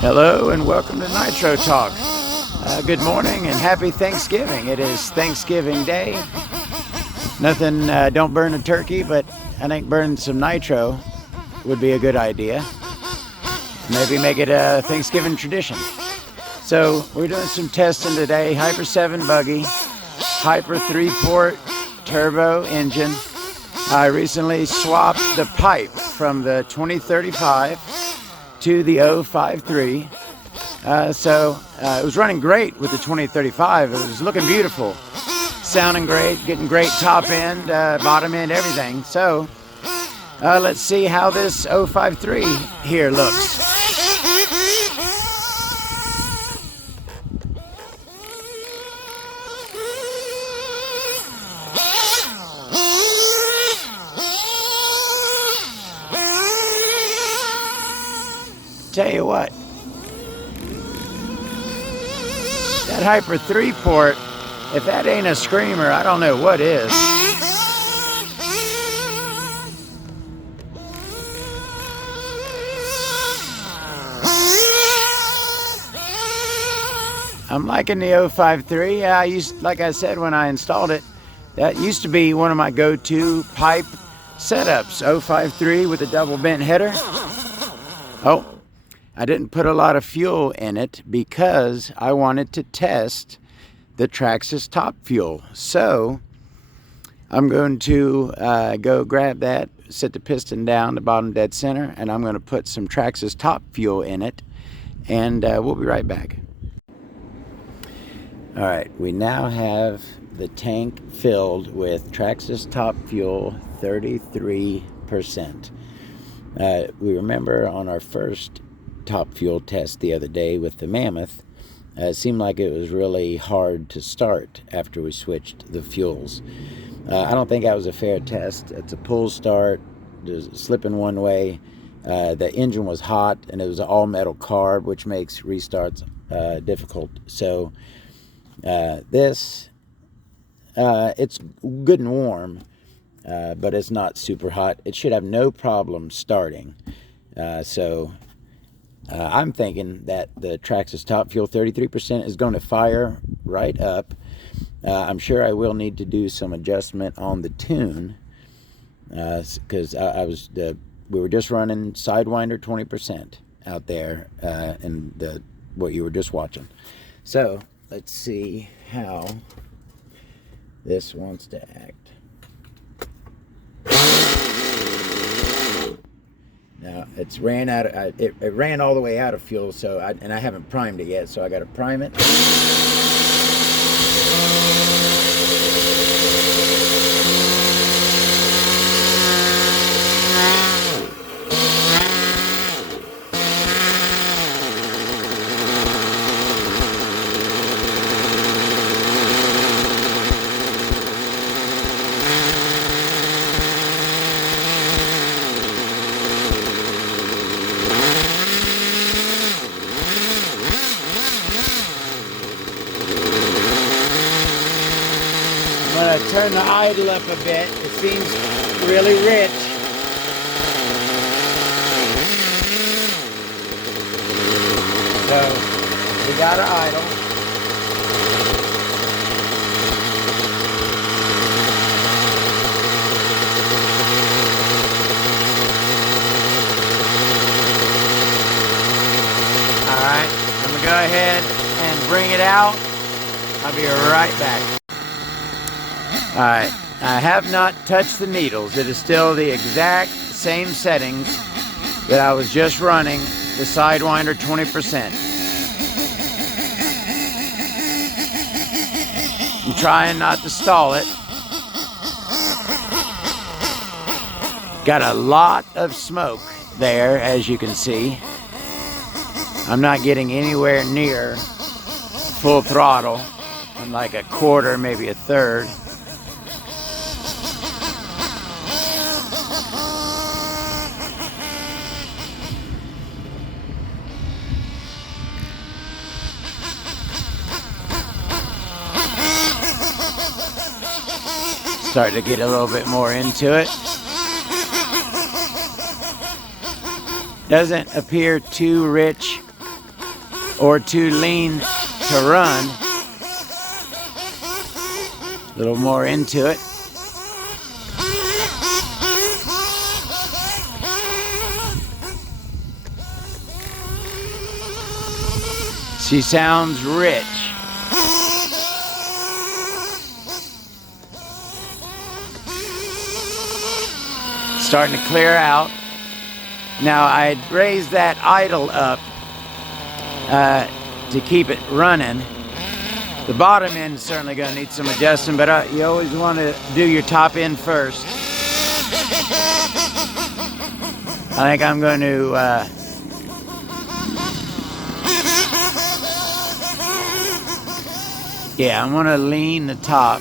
Hello and welcome to Nitro Talk. Good morning and happy Thanksgiving. It is Thanksgiving Day. Nothing, don't burn a turkey, but I think burning some nitro would be a good idea. Maybe make it a Thanksgiving tradition. So we're doing some testing today. Hyper 7 buggy, Hyper 3-port turbo engine. I recently swapped the pipe from the 2035 to the 053. So it was running great with the 2035. It was looking beautiful, sounding great, getting great top end, bottom end, everything. So let's see how this 053 here looks. Tell you what, that Hyper 3-port, if that ain't a screamer, I don't know what is. I'm liking the 053. Like I said when I installed it, that used to be one of my go-to pipe setups, 053 with a double bent header. Oh, I didn't put a lot of fuel in it because I wanted to test the Traxxas Top Fuel. So I'm going to go grab that, set the piston down, the bottom dead center, and I'm going to put some Traxxas Top Fuel in it, and we'll be right back. All right, we now have the tank filled with Traxxas Top Fuel 33%. We remember on our first Top Fuel test the other day with the Mammoth, it seemed like it was really hard to start after we switched the fuels. I don't think that was a fair test. It's a pull start, slipping one way. The engine was hot and it was an all metal carb, which makes restarts difficult. So it's good and warm, but it's not super hot. It should have no problem starting. I'm thinking that the Traxxas Top Fuel 33% is going to fire right up. I'm sure I will need to do some adjustment on the tune because we were just running Sidewinder 20% out there in what you were just watching. So let's see how this wants to act. Now it ran all the way out of fuel, so I haven't primed it yet, so I got to prime it. I'm going to turn the idle up a bit. It seems really rich. So we got to idle. All right, I'm going to go ahead and bring it out. I'll be right back. Alright, I have not touched the needles. It is still the exact same settings that I was just running the Sidewinder 20%. I'm trying not to stall it. Got a lot of smoke there, as you can see. I'm not getting anywhere near full throttle. I'm like a quarter, maybe a third. Starting to get a little bit more into it. Doesn't appear too rich or too lean to run. A little more into it. She sounds rich. Starting to clear out. Now I'd raised that idle up to keep it running. The bottom end is certainly going to need some adjusting, but you always want to do your top end first. I think I'm going to yeah, I'm going to lean the top.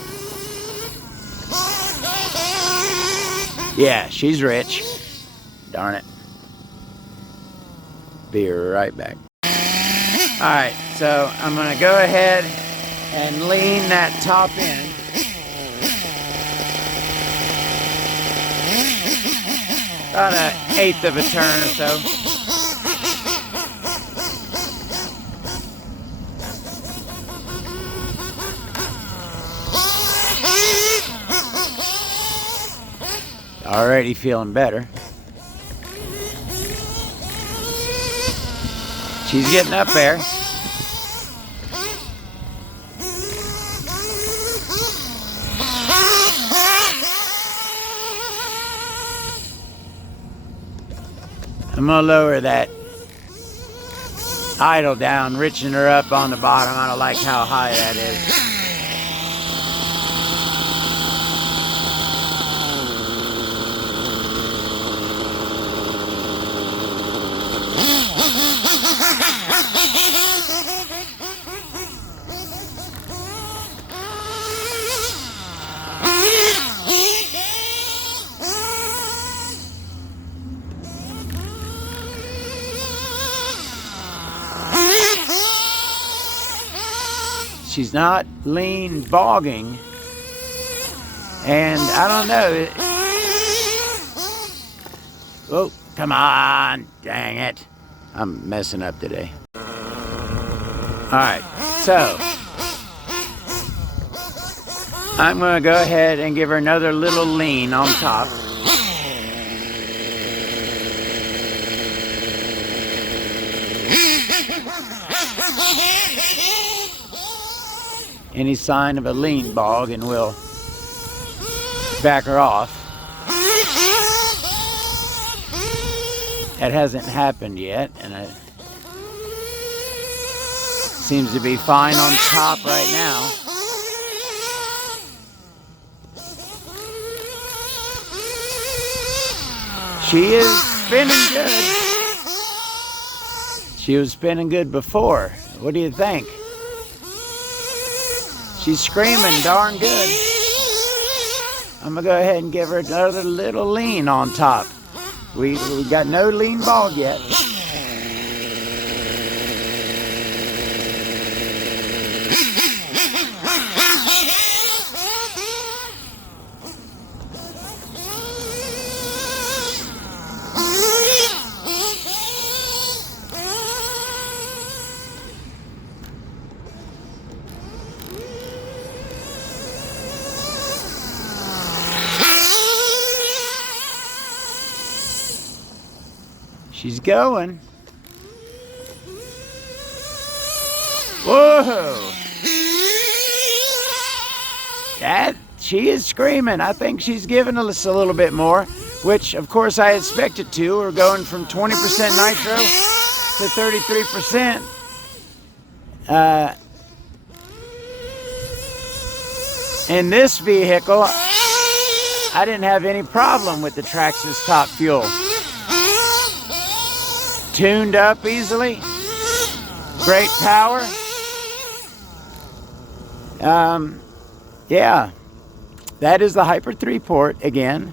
Yeah, she's rich. Darn it. Be right back. Alright, so I'm going to go ahead and lean that top end. About 1/8 of a turn or so. Already feeling better. She's getting up there. I'm gonna lower that idle down, riching her up on the bottom. I don't like how high that is. She's not lean bogging, and I don't know. Oh, come on, dang it. I'm messing up today. Alright, so I'm going to go ahead and give her another little lean on top. Any sign of a lean bog and we'll back her off. That hasn't happened yet, and it seems to be fine on top right now. She is spinning good. She was spinning good before. What do you think? She's screaming darn good. I'm gonna go ahead and give her another little lean on top. We got no lean bog yet. She's going. Whoa! She is screaming. I think she's giving us a little bit more, which of course I expected to. We're going from 20% nitro to 33%. In this vehicle, I didn't have any problem with the Traxxas Top Fuel. Tuned up easily, great power. Yeah, that is the Hyper 3-port again,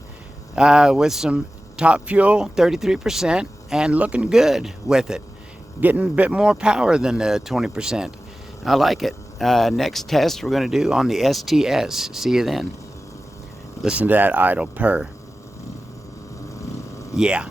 with some Top Fuel, 33%, and looking good with it. Getting a bit more power than the 20%. I like it. Next test we're going to do on the STS. See you then. Listen to that idle purr. Yeah.